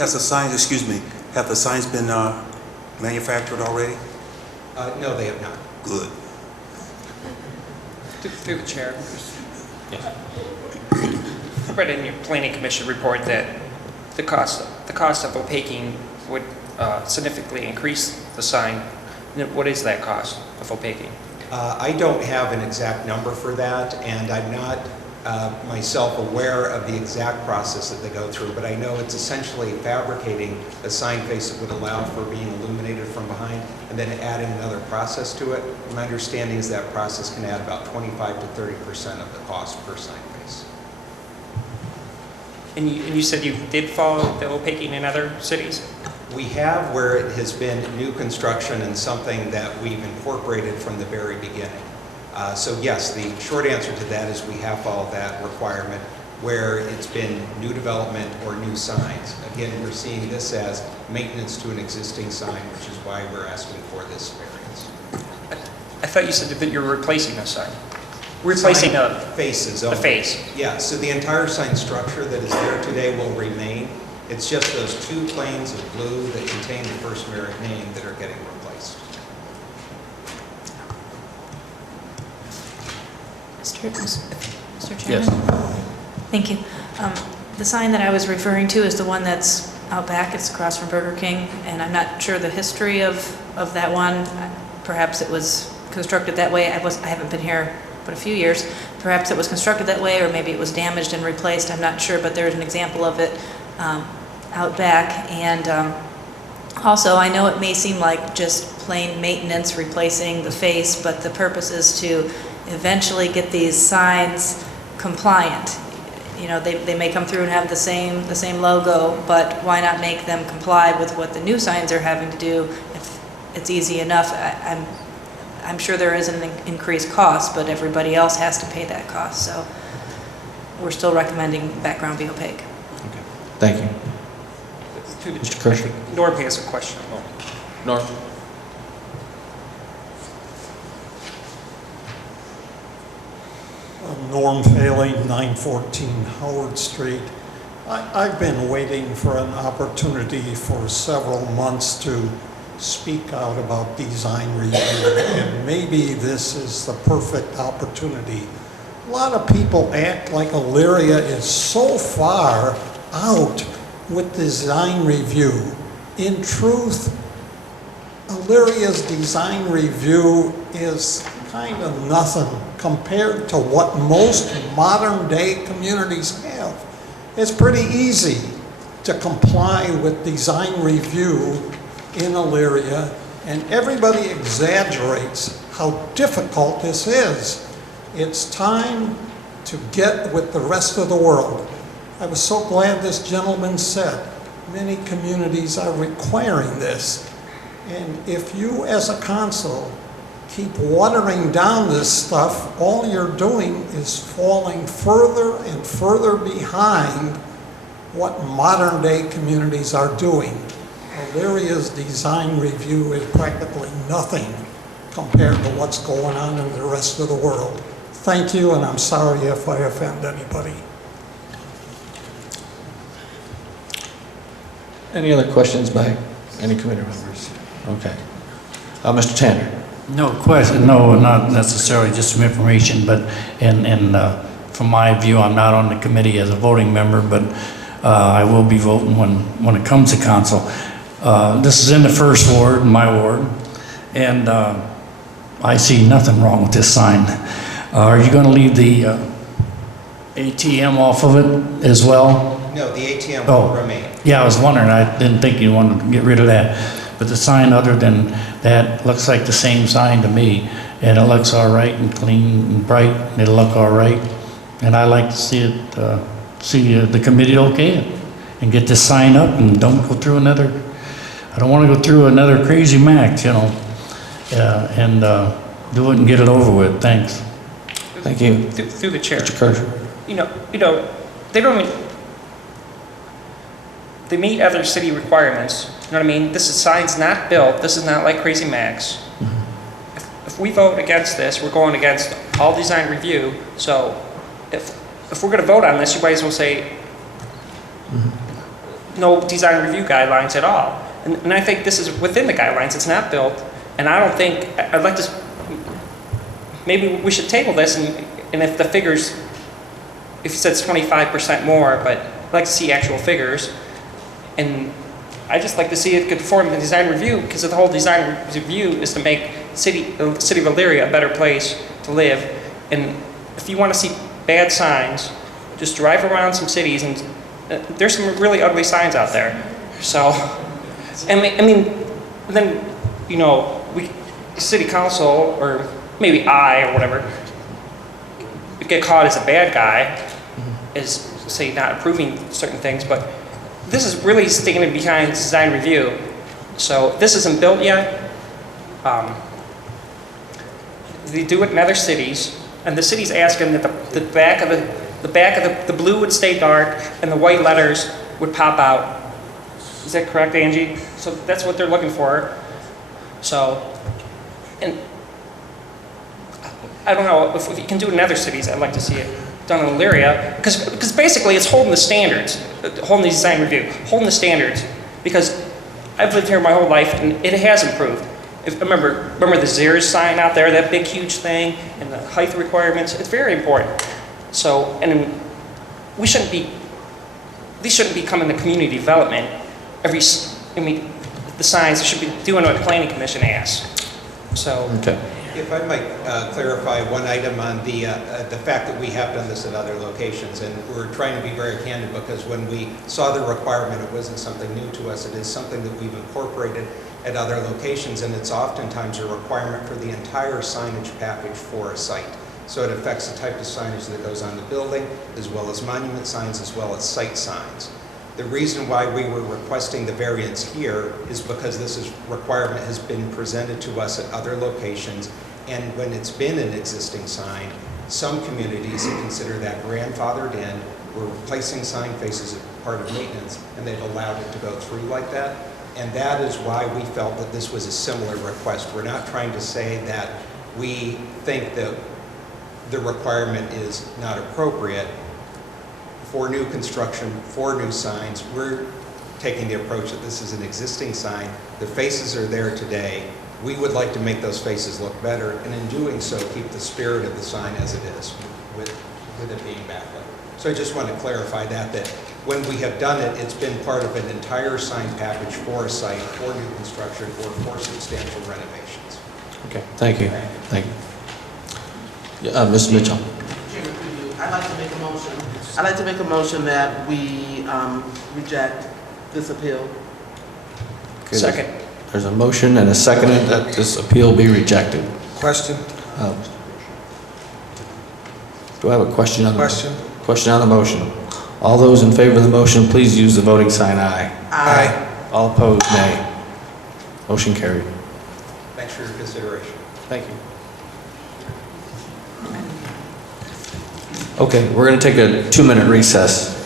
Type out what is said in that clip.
Has the signs, excuse me, have the signs been manufactured already? No, they have not. Good. Through the chair. I read in your planning commission report that the cost of opaquing would significantly increase the sign. What is that cost of opaquing? I don't have an exact number for that, and I'm not myself aware of the exact process that they go through, but I know it's essentially fabricating a sign face that would allow for being illuminated from behind and then adding another process to it. My understanding is that process can add about 25 to 30% of the cost per sign face. And you said you did follow the opaquing in other cities? We have, where it has been new construction and something that we've incorporated from the very beginning. So yes, the short answer to that is we have followed that requirement where it's been new development or new signs. Again, we're seeing this as maintenance to an existing sign, which is why we're asking for this variance. I thought you said that you're replacing a sign. Replacing Sign the faces only. face. Yeah, so the entire sign structure that is there today will remain. It's just those two planes of blue that contain the first merit name that are getting replaced. Mr. Chairman? Yes. Thank you. The sign that I was referring to is the one that's out back. It's across from Burger King, and I'm not sure the history of that one. Perhaps it was constructed that way. I haven't been here but a few years. Perhaps it was constructed that way, or maybe it was damaged and replaced. I'm not sure, but there's an example of it out back. And also, I know it may seem like just plain maintenance, replacing the face, but the purpose is to eventually get these signs compliant. You know, they may come through and have the same logo, but why not make them comply with what the new signs are having to do if it's easy enough? I'm sure there is an increased cost, but everybody else has to pay that cost. So we're still recommending background be opaque. Okay. Thank you. Through the Mr. chair. Kershaw. Norm has a question. Norm. Norm Faley, 914 Howard Street. I've been waiting for an opportunity for several months to speak out about design review, and maybe this is the perfect opportunity. A lot of people act like Elyria is so far out with design review. In truth, Elyria's design review is kind of nothing compared to what most modern day communities have. It's pretty easy to comply with design review in Elyria, and everybody exaggerates how difficult this is. It's time to get with the rest of the world. I was so glad this gentleman said many communities are requiring this. And if you as a council keep watering down this stuff, all you're doing is falling further and further behind what modern day communities are doing. Elyria's design review is practically nothing compared to what's going on in the rest of the world. Thank you, and I'm sorry if I offend anybody. Any other questions by any committee members? Okay. Mr. Tanner. No question. No, not necessarily just some information, but from my view, I'm not on the committee as a voting member, but I will be voting when it comes to council. This is in the first ward, my ward, and I see nothing wrong with this sign. Are you going to leave the ATM off of it as well? No, the ATM will remain. Yeah, I was wondering. I didn't think you wanted to get rid of that. But the sign, other than that, looks like the same sign to me, and it looks all right and clean and bright, and it'll look all right. And I like to see it, the committee okay it, and get this sign up, and don't go through another. I don't want to go through another crazy max, you know, and do it and get it over with. Thanks. Thank you. Through the chair. Mr. Kershaw. You know, they don't mean, they meet other city requirements. You know what I mean? This is signs not built. This is not like Crazy Max. If we vote against this, we're going against all design review. So if we're going to vote on this, you might as well say, no design review guidelines at all. And I think this is within the guidelines, it's not built, and I don't think, I'd like to, maybe we should table this, and if the figures, if it says 25% more, but I'd like to see actual figures, and I'd just like to see it conform to the design review, because the whole design review is to make the city of Elyria a better place to live, and if you want to see bad signs, just drive around some cities, and there's some really ugly signs out there. So, I mean, then, you know, we, city council, or maybe I, or whatever, get caught as a bad guy, as, say, not approving certain things, but this is really standing behind design review. So this isn't built yet. They do it in other cities, and the city's asking that the back of the blue would stay dark and the white letters would pop out. Is that correct, Angie? So that's what they're looking for. So, and I don't know if you can do it in other cities. I'd like to see it done in Elyria, because basically it's holding the standards, holding the design review, holding the standards. Because I've lived here my whole life and it has improved. Remember the Zers sign out there, that big huge thing, and the height requirements. It's very important. So, and we shouldn't be. These shouldn't be coming to community development. I mean, the signs should be doing what the planning commission asks. So. Okay. If I might clarify one item on the fact that we have done this at other locations, and we're trying to be very candid because when we saw the requirement, it wasn't something new to us. It is something that we've incorporated at other locations, and it's oftentimes a requirement for the entire signage package for a site. So it affects the type of signage that goes on the building, as well as monument signs, as well as site signs. The reason why we were requesting the variance here is because this requirement has been presented to us at other locations, and when it's been an existing sign, some communities have considered that grandfathered in. We're replacing sign faces as part of maintenance, and they've allowed it to go through like that. And that is why we felt that this was a similar request. We're not trying to say that we think that the requirement is not appropriate for new construction, for new signs. We're taking the approach that this is an existing sign. The faces are there today. We would like to make those faces look better, and in doing so, keep the spirit of the sign as it is, with it being backlit. So I just want to clarify that when we have done it, it's been part of an entire sign package for a site, for new construction, or for substantial renovations. Okay, thank you. Thank you. Ms. Mitchell. Chairman, I'd like to make a motion. I'd like to make a motion that we reject this appeal. Okay, Second. There's a motion and a second that this appeal be rejected. Question? Do I have a question on the Question? Question on the motion? All those in favor of the motion, please use the voting sign aye. Aye. All opposed, nay. Motion carried. Thanks for your consideration. Thank you. Okay, we're going to take a 2-minute recess.